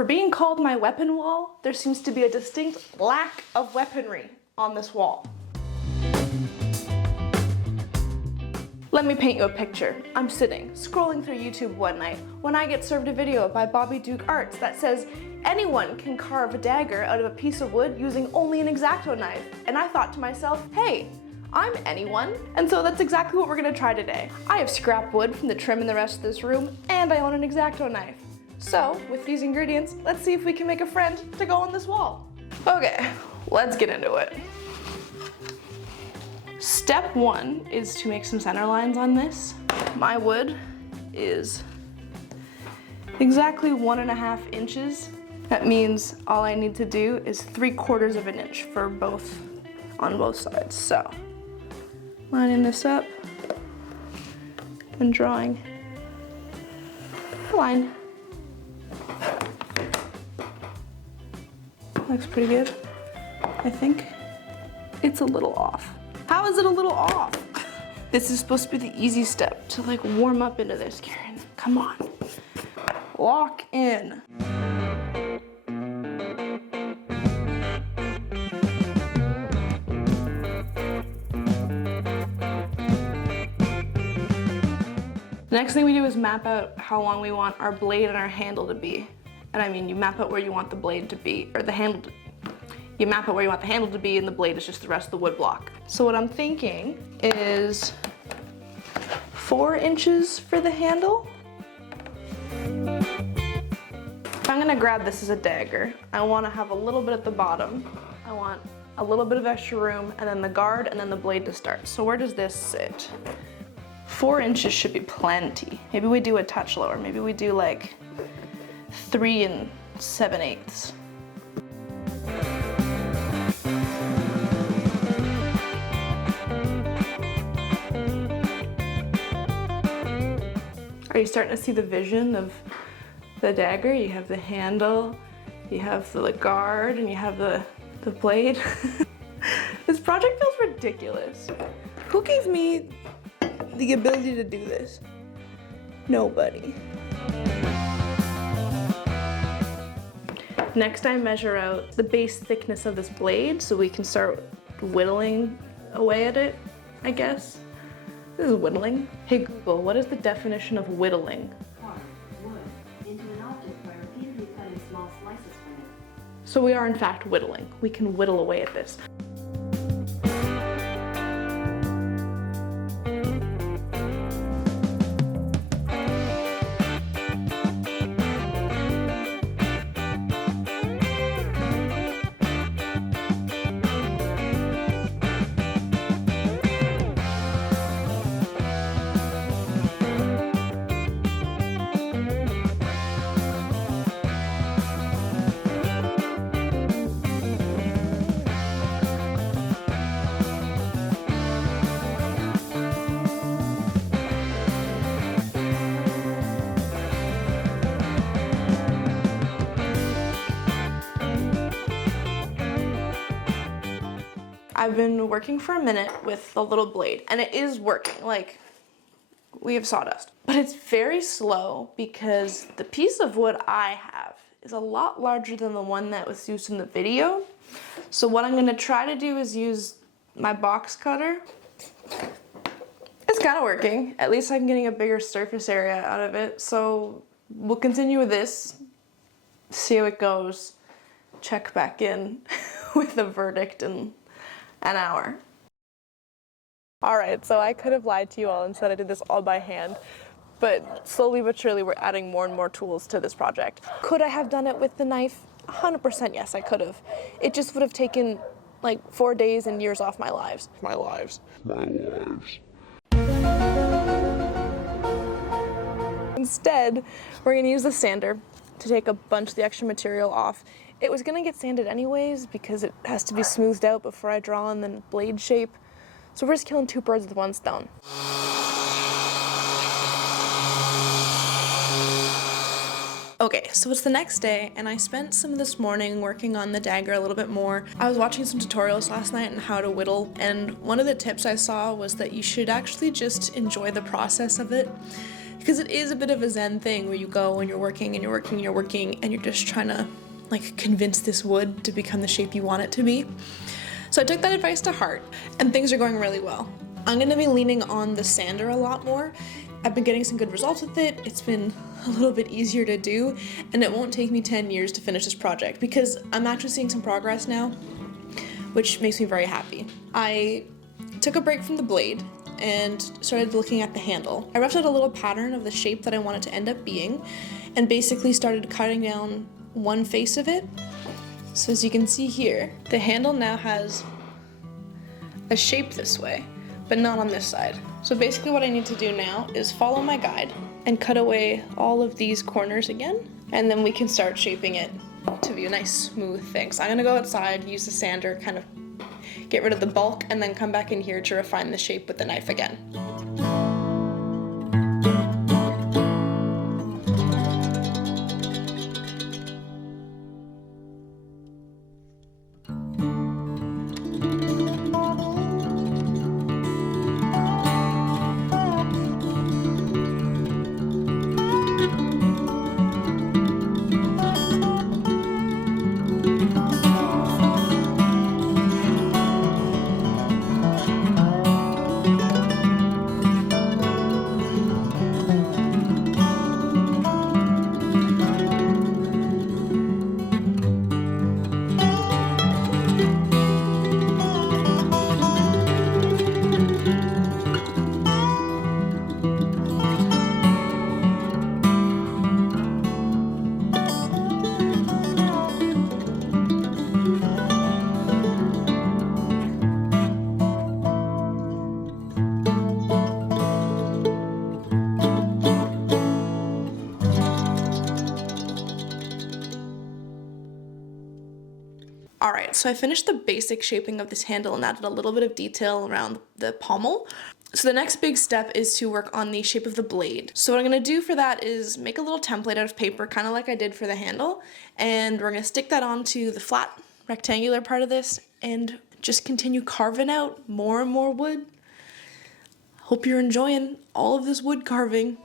For being called my weapon wall, there seems to be a distinct lack of weaponry on this wall. Let me paint you a picture. I'm sitting, scrolling through YouTube one night when I get served a video by Bobby Duke Arts that says anyone can carve a dagger out of a piece of wood using only an X-Acto knife. And I thought to myself, hey, I'm anyone. And so that's exactly what we're gonna try today. I have scrap wood from the trim in the rest of this room, and I own an X-Acto knife. So with these ingredients, let's see if we can make a friend to go on this wall. Okay, let's get into it. Step one is to make some center lines on this. My wood is exactly 1.5 inches. That means all I need to do is 3/4 of an inch for on both sides. So, lining this up and drawing a line. Looks pretty good, I think. It's a little off. How is it a little off? This is supposed to be the easy step to like warm up into this, Karen. Come on. Lock in. The next thing we do is map out how long we want our blade and our handle to be. And I mean, you map out where you want the blade to be, or the handle to, you map out where you want the handle to be, and the blade is just the rest of the wood block. So what I'm thinking is 4 inches for the handle. If I'm gonna grab this as a dagger, I wanna have a little bit at the bottom. I want a little bit of extra room, and then the guard, and then the blade to start. So where does this sit? 4 inches should be plenty. Maybe we do a touch lower. Maybe we do like 3 7/8. Are you starting to see the vision of the dagger? You have the handle, you have the guard, and you have the blade. This project feels ridiculous. Who gave me the ability to do this? Nobody. Next, I measure out the base thickness of this blade so we can start whittling away at it, I guess. This is whittling. Hey Google, what is the definition of whittling? Carve wood into an object by repeatedly cutting small slices from it. So we are in fact whittling. We can whittle away at this. I've been working for a minute with the little blade, and it is working, like we have sawdust. But it's very slow because the piece of wood I have is a lot larger than the one that was used in the video. So what I'm gonna try to do is use my box cutter. It's kind of working. At least I'm getting a bigger surface area out of it. So we'll continue with this, see how it goes, check back in with a verdict in an hour. All right, so I could have lied to you all and said I did this all by hand, but slowly but surely we're adding more and more tools to this project. Could I have done it with the knife? 100% yes, I could have. It just would have taken like 4 days and years off my lives. Instead, we're gonna use the sander to take a bunch of the extra material off. It was gonna get sanded anyways because it has to be smoothed out before I draw in the blade shape. So we're just killing 2 birds with 1 stone. Okay, so it's the next day, and I spent some of this morning working on the dagger a little bit more. I was watching some tutorials last night on how to whittle, and one of the tips I saw was that you should actually just enjoy the process of it. because it is a bit of a zen thing where you go and you're working and you're working and you're working and you're just trying to like convince this wood to become the shape you want it to be. So I took that advice to heart and things are going really well. I'm gonna be leaning on the sander a lot more. I've been getting some good results with it. It's been a little bit easier to do and it won't take me 10 years to finish this project because I'm actually seeing some progress now, which makes me very happy. I took a break from the blade and started looking at the handle. I roughed out a little pattern of the shape that I wanted to end up being and basically started cutting down one face of it. So as you can see here, the handle now has a shape this way, but not on this side. So basically what I need to do now is follow my guide and cut away all of these corners again, and then we can start shaping it to be a nice smooth thing. So I'm gonna go outside, use the sander, kind of get rid of the bulk, and then come back in here to refine the shape with the knife again. Alright, so I finished the basic shaping of this handle and added a little bit of detail around the pommel. So the next big step is to work on the shape of the blade. So what I'm going to do for that is make a little template out of paper, kind of like I did for the handle, and we're going to stick that onto the flat rectangular part of this and just continue carving out more and more wood. Hope you're enjoying all of this wood carving.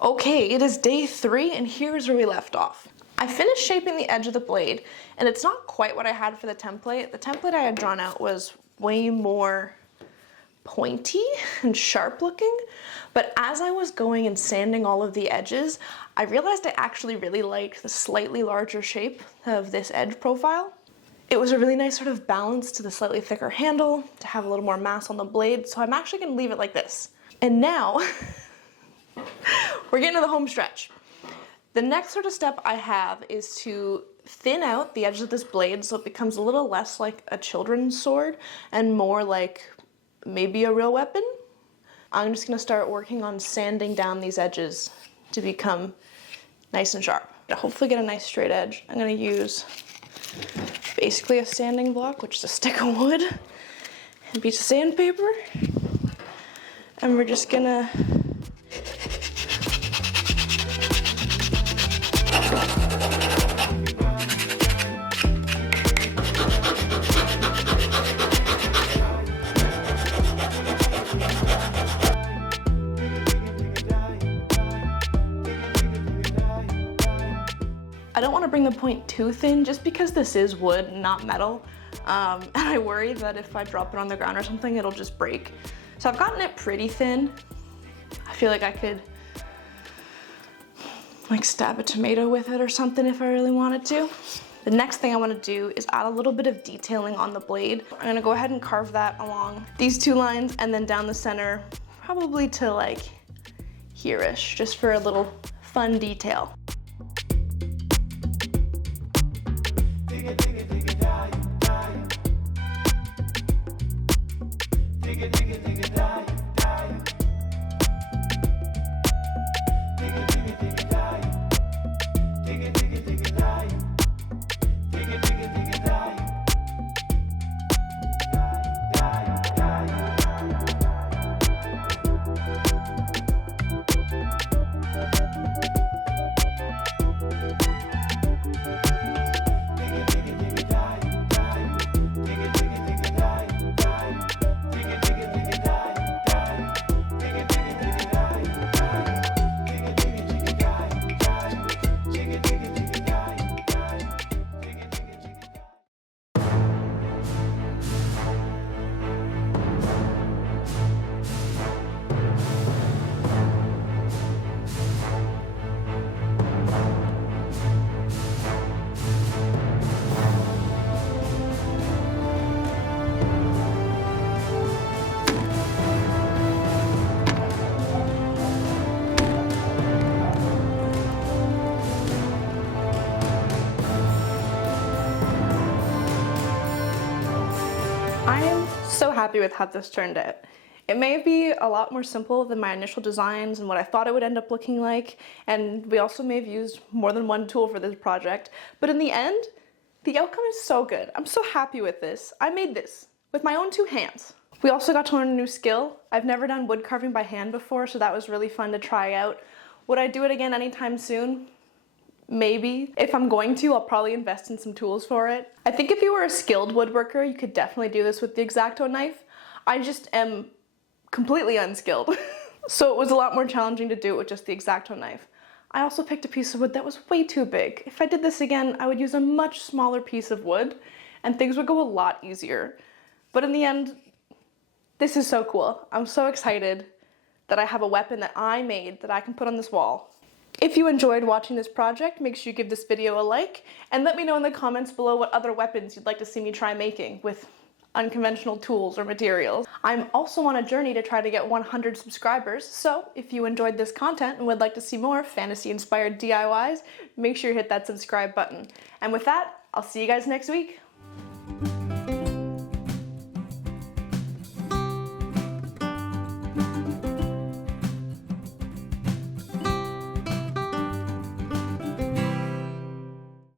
Okay, it is day 3 and here's where we left off. I finished shaping the edge of the blade and it's not quite what I had for the template. The template I had drawn out was way more pointy and sharp looking, but as I was going and sanding all of the edges, I realized I actually really liked the slightly larger shape of this edge profile. It was a really nice sort of balance to the slightly thicker handle, to have a little more mass on the blade, so I'm actually gonna leave it like this. And now, we're getting to the home stretch. The next sort of step I have is to thin out the edges of this blade so it becomes a little less like a children's sword and more like maybe a real weapon. I'm just gonna start working on sanding down these edges to become nice and sharp. To hopefully get a nice straight edge, I'm gonna use basically a sanding block, which is a stick of wood, and a piece of sandpaper, and we're just gonna I don't want to bring the point too thin just because this is wood, not metal. And I worry that if I drop it on the ground or something, it'll just break. So I've gotten it pretty thin. I feel like I could like stab a tomato with it or something if I really wanted to. The next thing I want to do is add a little bit of detailing on the blade. I'm going to go ahead and carve that along these 2 lines and then down the center, probably to like here-ish, just for a little fun detail. I am so happy with how this turned out. It may be a lot more simple than my initial designs and what I thought it would end up looking like, and we also may have used more than one tool for this project, but in the end, the outcome is so good. I'm so happy with this. I made this with my own 2 hands. We also got to learn a new skill. I've never done wood carving by hand before, so that was really fun to try out. Would I do it again anytime soon? Maybe. If I'm going to, I'll probably invest in some tools for it. I think if you were a skilled woodworker, you could definitely do this with the X-Acto knife. I just am completely unskilled. So it was a lot more challenging to do it with just the X-Acto knife. I also picked a piece of wood that was way too big. If I did this again, I would use a much smaller piece of wood and things would go a lot easier. But in the end, this is so cool. I'm so excited that I have a weapon that I made that I can put on this wall. If you enjoyed watching this project, make sure you give this video a like and let me know in the comments below what other weapons you'd like to see me try making with unconventional tools or materials. I'm also on a journey to try to get 100 subscribers, so if you enjoyed this content and would like to see more fantasy-inspired DIYs, make sure you hit that subscribe button. And with that, I'll see you guys next week.